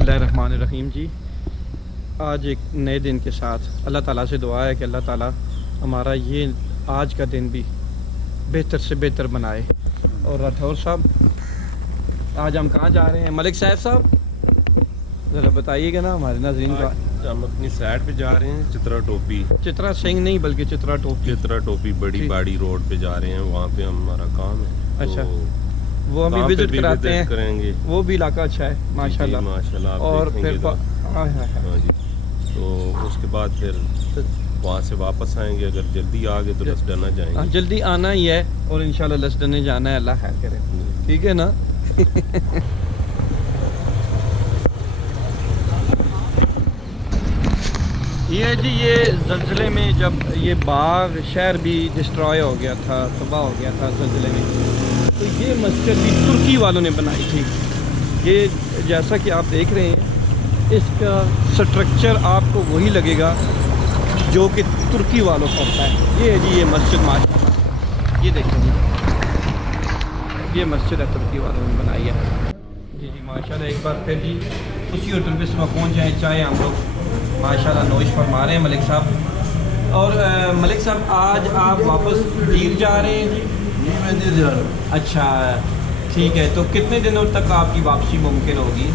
बिस्मिल्लाहिर्रहमानिर्रहीम जी। आज एक नए दिन के साथ अल्लाह ताला से दुआ है कि अल्लाह ताला हमारा ये आज का दिन भी बेहतर से बेहतर बनाए। और राठौर साहब, आज हम कहाँ जा रहे हैं? मलिक साहब ज़रा बताइएगा ना हमारे नाज़रीन का। हम अपनी साइड पे जा रहे हैं, चित्रा टोपी। चित्रा सिंह नहीं बल्कि चित्रा टोपी बड़ी बाड़ी रोड पे जा रहे हैं। वहाँ पे हमारा काम है। अच्छा, तो वो हमें विजिट कराते हैं, करेंगे। वो भी इलाका अच्छा है माशाल्लाह। माशाल्लाह। और फिर हाँ जी, तो उसके बाद फिर वहाँ से वापस आएंगे। अगर जल्दी आ गए तो लसडना जाएंगे। जल्दी आना ही है और इंशाल्लाह लसडने जाना है, अल्लाह खैर करे। ठीक है ना? ये जी, ये ज़लज़ले में जब ये बाग शहर भी डिस्ट्रॉय हो गया था, तबाह हो गया था ज़लज़ले में, तो ये मस्जिद भी तुर्की वालों ने बनाई थी। ये जैसा कि आप देख रहे हैं, इसका स्ट्रक्चर आपको वही लगेगा जो कि तुर्की वालों का होता है। ये है जी, ये मस्जिद माशाल्लाह, ये देखें जी, ये मस्जिद है तुर्की वालों ने बनाई है। जी जी माशाल्लाह। एक बार फिर जी उसी होटल पे सुबह पहुँच जाए, चाहे हम लोग माशाल्लाह नोश फरमा रहे हैं मलिक साहब। और मलिक साहब, आज आप वापस दीर जा रहे हैं जी? जी, मैं दीर जा रहा हूँ। अच्छा ठीक है, तो कितने दिनों तक आपकी वापसी मुमकिन होगी?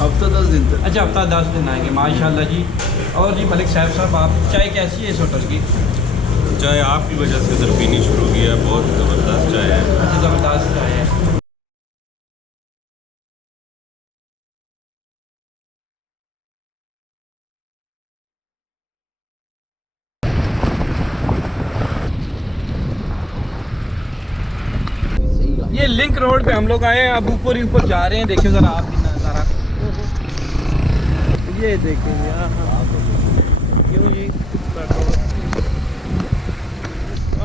हफ्ता 10 दिन तक। अच्छा, हफ्ता 10 दिन आएंगे माशाल्लाह जी। और जी मलिक साहब, आप चाय कैसी है इस होटल की? चाय आपकी वजह से इधर पीनी शुरू की है, बहुत ज़बरदस्त चाय है। अच्छा, ज़बरदस्त चाय है। ये लिंक रोड पे हम लोग आए हैं, अब ऊपर ही ऊपर जा रहे हैं। देखिए ज़रा आप भी नज़ारा, ये देखें यहाँ। क्यों जी?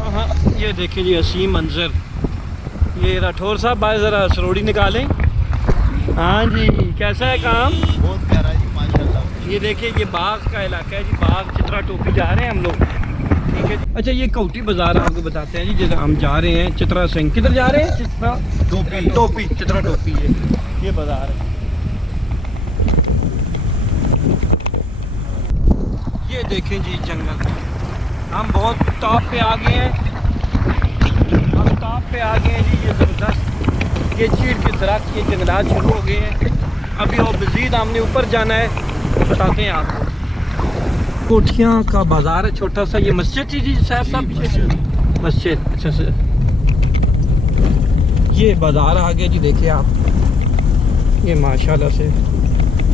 हाँ, ये देखें जी, हसीन मंजर। ये राठौर साहब, बाय ज़रा सरोड़ी निकालें। हाँ जी, कैसा है काम? बहुत प्यारा जी माशाल्लाह। ये देखिए, ये बाग का इलाका है जी, बाग चित्रा टोपी जा रहे हैं हम लोग। ठीक है जी। अच्छा, ये कौटी बाज़ार आपको बताते हैं जी, जैसे हम जा रहे हैं चित्रा सिंह। किधर जा रहे हैं? चित्रा टोपी, चित्रा टोपी। ये बाज़ार है। ये देखें जी जंगल, हम बहुत टॉप पे आ गए हैं, हम टॉप पे आ गए हैं जी। ये ज़बरदस्त, ये चीड़ के दरख्त, ये जंगलात शुरू हो गए हैं। अभी और मज़ीद हमने ऊपर जाना है, बताते हैं आपको। कोठियाँ का बाज़ार है छोटा सा। ये मस्जिद जी साहब मस्जिद। अच्छा से ये बाज़ार आ गया जी, देखिए आप, ये माशाल्लाह से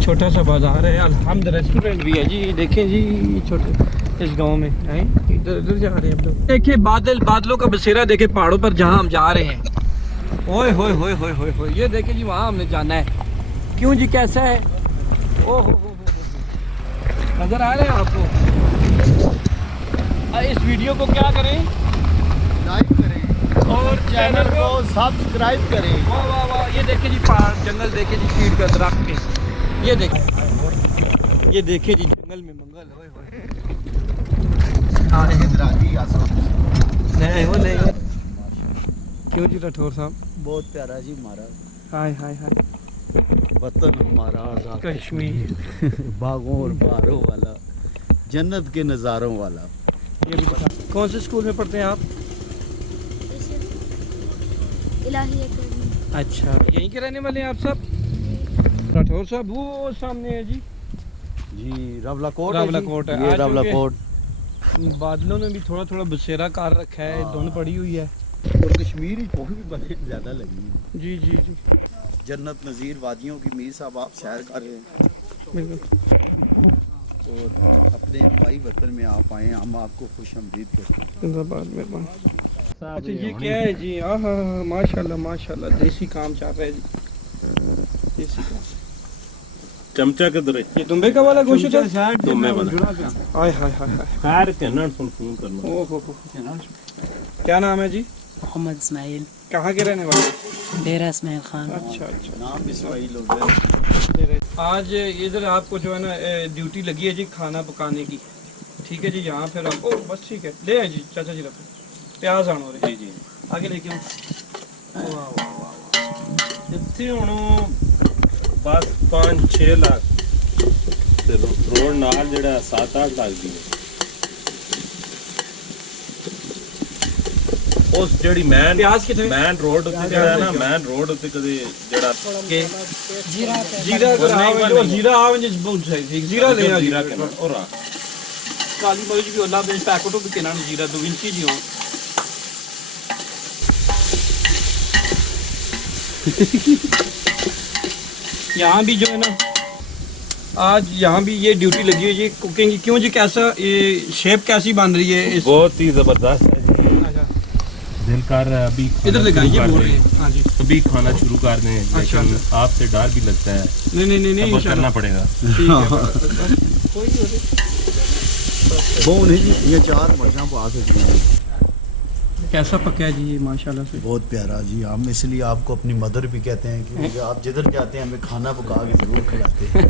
छोटा सा बाज़ार है। अल्हम्दुलिल्लाह रेस्टोरेंट भी है जी, देखें जी, छोटे इस गांव में हैं। इधर जा रहे हैं हम लोग। देखिए बादलों का बसेरा, देखे पहाड़ों पर जहां हम जा रहे हैं। ओए होए होए होए होए होए, ये देखें जी, वहां हमने जाना है। क्यों जी, कैसा है? ओह, नज़र आ रहे हैं आपको? इस वीडियो को क्या करें? लाइक करें और चैनल को सब्सक्राइब करें। वाह वाह वाह, ये देखें जी पहाड़, जंगल देखे जी, चीड़ का दरख्त के। ये देखें, ये देखे जी, जंगल में मंगल। ओए होए, हाँ, इधर आसो। नहीं वो नहीं। क्यों जी राठौर साहब? बहुत प्यारा जी हमारा हाय हाय हाय, वतन हमारा आज़ाद कश्मीर, बागों और बहारों वाला, जन्नत के नज़ारों वाला। ये भी बता। कौन से स्कूल में पढ़ते हैं आप? इलाही एकेडमी। अच्छा, यहीं के रहने वाले हैं आप सब? राठौर साहब, वो सामने है जी, जी रवला कोट है। ये आज रवला क्योंकि कोट। बादलों ने भी थोड़ा थोड़ा बसेरा कर रखा है, धुंध पड़ी हुई है। और कश्मीर ही बहुत बड़ी ज़्यादा लगी है। जी जी जी, जन्नत नज़ीर वादियों की मीर साहब आप सैर कर रहे हैं बिल्कुल। और अपने भाई वतन में आप आए हैं, हम आपको खुश आमदीद करते हैं। जिंदाबाद मेहरबान। अच्छा, ये क्या है जी? हाँ माशाल्लाह माशाल्लाह, देसी काम चल रहा है जी, देसी काम। चमचा किधर है? ये दुम्बे का वाला गोश्त है? दुम्बे वाला। हाय हाय हाय हाय, खैर कहना फोन करना। ओहो, क्या नाम है जी? मोहम्मद इस्माइल। कहाँ के रहने वाले? डेरा इस्माइल खान। अच्छा अच्छा, नाम इस्माइल हो गया। आज इधर आपको जो है ना ड्यूटी लगी है जी, खाना पकाने की। ठीक है जी, यहाँ फिर हम बस ठीक है, ले आए जी चाचा जी, रखो प्याज आनो रहे जी, आगे लेके आओ। वाह वाह वाह, जिथे हुण बस 5-6 लाख ते रोड नाल जेड़ा 7-8 लाख दी उस जेड़ी मैन प्याज कितने मैन रोड उत्ते जेड़ा ना मैन रोड उत्ते कदे जेड़ा के जीरा करावे जो जीरा आवे जिस बहुत सही जीरा ले आ जीरा के और काली मरीच भी ओला बे पैकेटो भी केना जीरा 2 इंची जी हो यहाँ भी जो है ना आज यहाँ भी ये ड्यूटी लगी है जी कुकिंग की। क्यों जी, कैसा ये शेप कैसी बन रही है इस बहुत ही जबरदस्त है जी। दिल कर रहा है अभी इधर लगाइए बोल रहे हैं। हाँ जी, अभी खाना शुरू कर दें, अच्छा, लेकिन आपसे डर भी लगता है। नहीं सब्र करना पड़ेगा। वो नहीं जी, ये 4 मर्चां पा सकती हैं। कैसा पका है जी ये माशाल्लाह से? बहुत प्यारा जी। हम इसलिए आपको अपनी मदर भी कहते हैं क्योंकि आप जिधर जाते हैं हमें खाना पका के ज़रूर खिलाते हैं।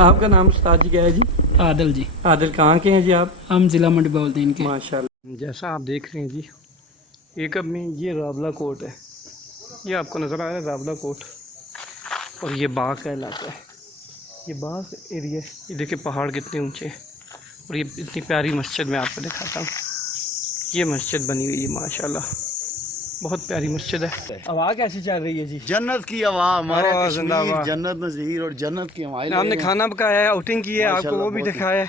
आपका नाम उस्ताद जी क्या है जी? आदिल जी, आदिल, कहाँ के हैं जी आप? हम ज़िला मंडी बोलते हैं इनके। माशाल्लाह, जैसा आप देख रहे हैं जी, एक अब में ये रावला कोट है, ये आपको नज़र आ रहा है रावला कोट, और ये बाग का इलाका है, ये बाग एरिया। ये देखिए पहाड़ कितने ऊंचे हैं, और ये इतनी प्यारी मस्जिद मैं आपको दिखाता हूँ। ये मस्जिद बनी हुई है माशाल्लाह, बहुत प्यारी मस्जिद है। हवा कैसी चल रही है जी? जन्नत की हवा, हमारा वाह, कश्मीर जिंदाबाद। जन्नत नज़ीर और जन्नत की हवाएं ले हमने रहे हैं। खाना पकाया है, आउटिंग की है, आपको माशाल्लाह, वो भी बहुत दिखाया है।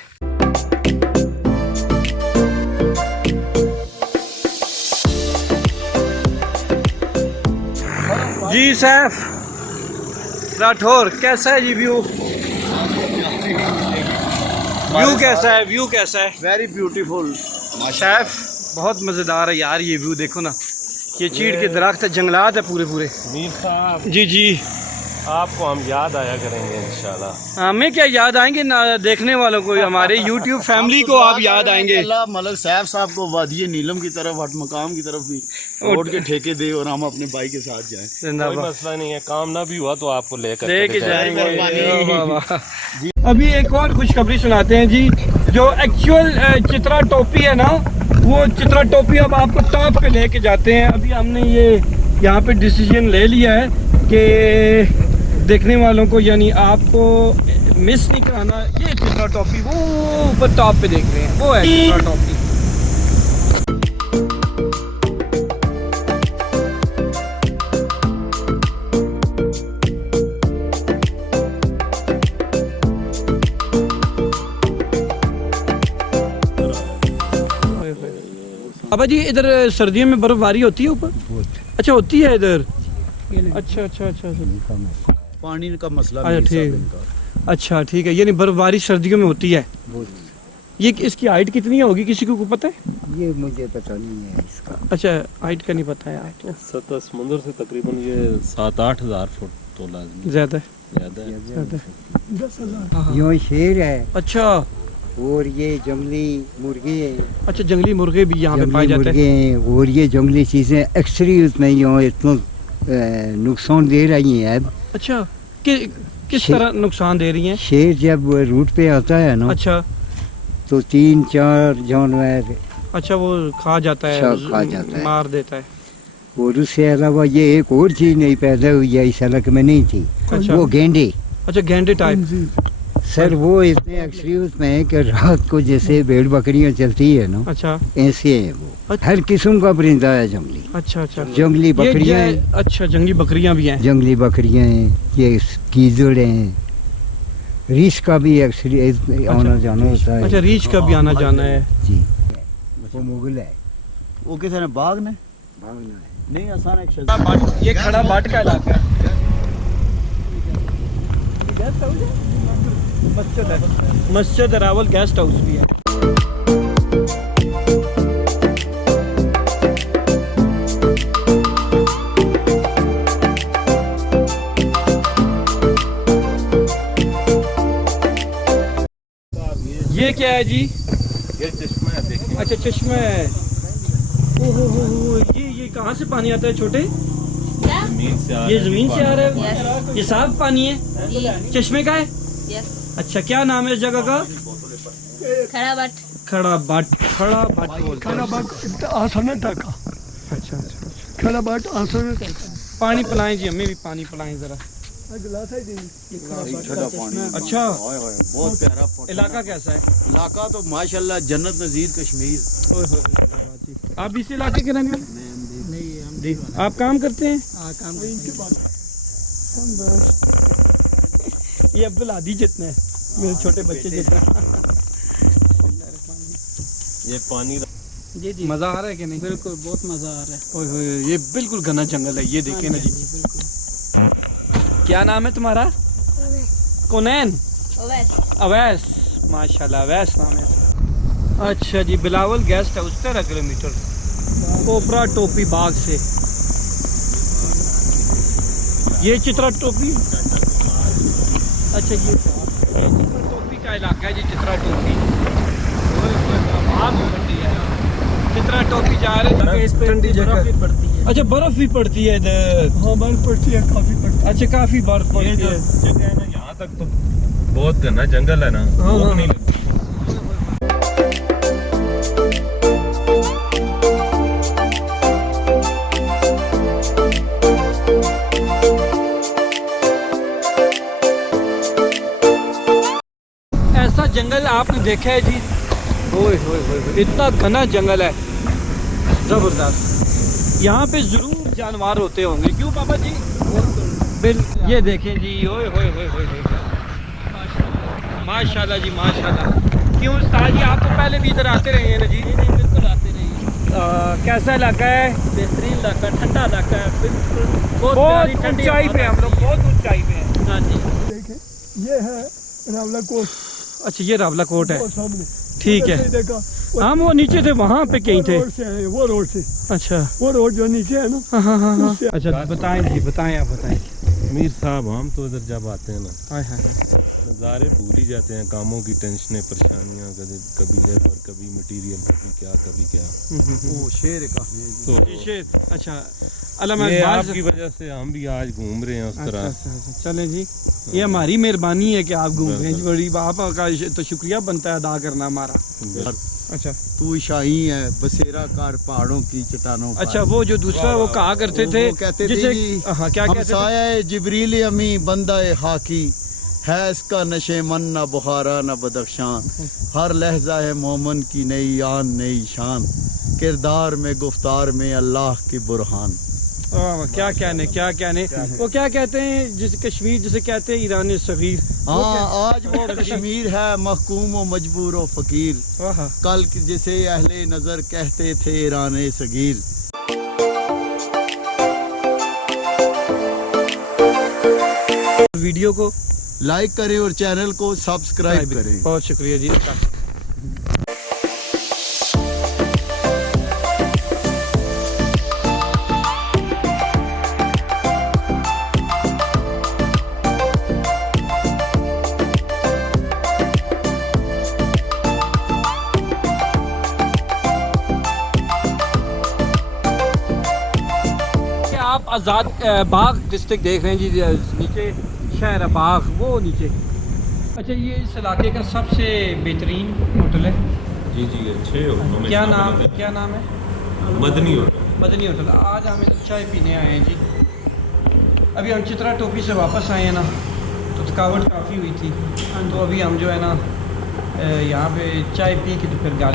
जी सैफ राठौर, कैसा है जी व्यू? व्यू कैसा है? व्यू कैसा है? Very beautiful. सैफ बहुत मज़ेदार है यार ये व्यू। देखो ना, ये चीड़ के दरख्त है, जंगलात है पूरे पूरे। मीर साहब, जी जी, आपको हम याद आया करेंगे इंशाल्लाह। हमें क्या याद आएंगे ना, देखने वालों को, हमारे YouTube फैमिली को आप याद आएंगे। अल्लाह मलक साहब साहब को वादिये नीलम की तरफ, हट मकाम की तरफ भी रोड के ठेके दे और हम अपने भाई के साथ जाएं। कोई जिंदाबाद, मसला नहीं है, काम ना भी हुआ तो आपको लेके लेके चले जाएंगे। जाएंगे। वाह, वाह। अभी एक और खुशखबरी सुनाते हैं जी। जो एक्चुअल चित्रा टोपी है ना, वो चित्रा टोपी अब आपको टॉप पे लेके जाते हैं। अभी हमने ये यहाँ पे डिसीजन ले लिया है कि देखने वालों को, यानी आपको मिस नहीं कराना। ये चित्रा टोपी वो ऊपर टॉप पे देख रहे हैं, वो है चित्रा टोपी। अब जी इधर सर्दियों में बर्फबारी होती है ऊपर? अच्छा, होती है इधर। अच्छा अच्छा अच्छा अच्छा, पानी का मसला अच्छा, नहीं है ठीक। सब इनका। अच्छा ठीक है, यानी बर्फबारी सर्दियों में होती है। ये इसकी हाइट कितनी होगी, किसी को पता है? ये मुझे पता नहीं है इसका। अच्छा, हाइट का नहीं पता है आपको? सतह समुद्र से तकरीबन ये 7-8 हज़ार फुट तो लाज़मी ज्यादा है, ज़्यादा है। ज्यादा है। यो शेर है अच्छा और ये जंगली मुर्गे हैं। अच्छा, जंगली मुर्गे भी यहाँ पे पाए जंगली जाते मुर्गे हैं। हैं और ये जंगली चीजें एक्सरी उसमें यो इतना नुकसान दे रही हैं। अब अच्छा, किस शे- तरह नुकसान दे रही हैं? शेर जब रूट पे आता है ना, अच्छा तो 3-4 जानवर अच्छा, वो खा जाता है, सब खा जाता है। मार देता है। और उससे अलावा ये एक और चीज नहीं पैदा हुई है, इस हलक में नहीं थी। अच्छा। वो गेंडे अच्छा, गेंडे टाइप। सर, वो इतने एक्सरी उसमें है कि रात को जैसे भेड़ बकरियां चलती है ना, अच्छा ऐसे है वो। अच्छा। हर किस्म का परिंदा है जंगली। अच्छा अच्छा, जंगली बकरियां ये हैं, अच्छा, जंगली बकरियां भी हैं। जंगली बकरियां हैं, ये कीजड़ हैं, रीछ का भी एक्चुअली आना जाना होता है। अच्छा, रीछ का भी आना जाना है। जी, वो मुगल है। वो किसी ने बाग ने भागना है। नहीं आसान एक ये खड़ा बाट का इलाका है। मस्जिद है, मस्जिद रावल गेस्ट हाउस भी है। ये क्या है जी? ये चश्मा है, देखें। अच्छा, चश्मा है। ओहो, ये कहाँ से पानी आता है छोटे? ज़मीन से आ ये रहा है जमीन से आ रहा है? Yes. ये साफ पानी है? जी, चश्मे का है? यस। अच्छा, क्या नाम है इस जगह का? खड़ा बट खड़ा बाट, खड़ा बाट बोलते हैं। आसान टाका अच्छा अच्छा, खड़ा बाट आसान टाका पानी पिलाएं जी, हमें भी पानी पिलाएं ज़रा। ठंडा पानी। अच्छा। ओए होए, बहुत प्यारा पॉट। इलाका कैसा है? इलाका तो माशाल्लाह जन्नत नज़ीर कश्मीर। ओए होए, क्या बात है। आप इस इलाके के रहने वाले? नहीं हम आप काम करते हैं? काम ये अब्दुल आदि जितना है, मेरे छोटे बच्चे जितना। ये पानी जी जी मजा आ रहा है कि नहीं? बिल्कुल बहुत मज़ा आ रहा है। ओए होए, ये बिल्कुल घना जंगल है, ये देखें ना जी। बिल्कुल। क्या नाम है तुम्हारा? कोनैन? ओवैस। अवैस, माशाल्लाह अवैस नाम है। अच्छा जी, बिलावल गेस्ट हाउस 13 किलोमीटर कोपरा टोपी बाग से। ये चित्रा टोपी, अच्छा ये चित्रा टोपी का इलाका है जी, चित्रा टोपी। चित्रा टोपी जा रहे हैं, इस पे ठंडी बर्फ जगह। भी पड़ती है। अच्छा बर्फ भी पड़ती है इधर? हाँ बर्फ पड़ती है, काफ़ी पड़ती है। अच्छा काफी बर्फ ये पड़ती जो है। जगह है ना, यहाँ तक तो बहुत घना जंगल है ना, हाँ, भूख हाँ। नहीं लगती। ऐसा जंगल आपने देखा है जी? ओए होए होए होए, इतना घना जंगल है, जबरदस्त। यहाँ पे जरूर जानवर होते होंगे, क्यों पापा जी? बिल ये देखें जी, ओए होए होए होए होए, माशाल्लाह जी माशाल्लाह। क्यों उस्ताद जी, आप तो पहले भी इधर आते रहे हैं ना जी? बिल्कुल आते रहिए। कैसा इलाका है? बेहतरीन इलाका, ठंडा इलाका है, बिल्कुल बहुत प्यारी बहुत ठंडी ऊंचाई पे हम लोग, बहुत ऊंचाई पे हैं। हाँ जी। ये है रावला कोट, अच्छा ये रावला कोट है, वो सामने ठीक है। देखा हम वो नीचे थे, वहाँ पे कहीं थे। रोड से है, वो रोड से, अच्छा वो रोड जो नीचे है ना, हाँ हाँ हाँ हाँ। उससे- अच्छा बताएं जी, बताएं, आप बताएं। मीर साहब, हम तो इधर जब आते हैं ना, हाय हाय हाय। नज़ारे भूल ही जाते हैं, कामों की टेंशनें, परेशानियाँ, कभी लेबर, कभी मटेरियल, कभी क्या। वो शेर कहाँ है? तो पीछे अच्छा अल्लाह ये इकबाल आपकी वजह से हम भी आज घूम रहे हैं उस अच्छा, तरह। अच्छा, अच्छा, चलें जी, ये हमारी मेहरबानी है कि आप घूम रहे हैं जी, बड़ी आपका तो शुक्रिया बनता है अदा करना हमारा। अच्छा तू शाही है बसेरा कार पहाड़ों की चट्टानों पर। अच्छा, वो जो दूसरा वो कहा करते थे, वो कहते थे जिसे जी, हाँ क्या कहते थे? हमसाया जिब्रील अमी बंदा हाकी है, इसका नशे मन न बुखारा न बदख्शान, हर लहजा है मोमन की नई आन नई शान, किरदार में गुफ्तार में अल्लाह की बुरहान। क्या कहने, क्या कहने। वो क्या कहते हैं जिसे कश्मीर जिसे कहते हैं ईरान सगीर। हाँ, आज वो कश्मीर है महकूम व मजबूर व फकीर, वाह, कल जिसे अहले नजर कहते थे ईरान सगीर। वीडियो को लाइक करें और चैनल को सब्सक्राइब करें। बहुत शुक्रिया जी। आप आज़ाद बाग डिस्ट्रिक्ट देख रहे हैं जी, नीचे शहर बाग, वो नीचे। अच्छा, ये इस इलाके का सबसे बेहतरीन होटल है जी जी, अच्छे होटलों में क्या शामिल नाम, होते हैं। क्या नाम है? मदनी होटल। मदनी होटल। आज हम इधर चाय पीने आए हैं जी। अभी हम चित्रा टोपी से वापस आए हैं ना, तो थकावट काफ़ी हुई थी, तो अभी हम जो है ना यहाँ पे चाय पी के तो फिर घर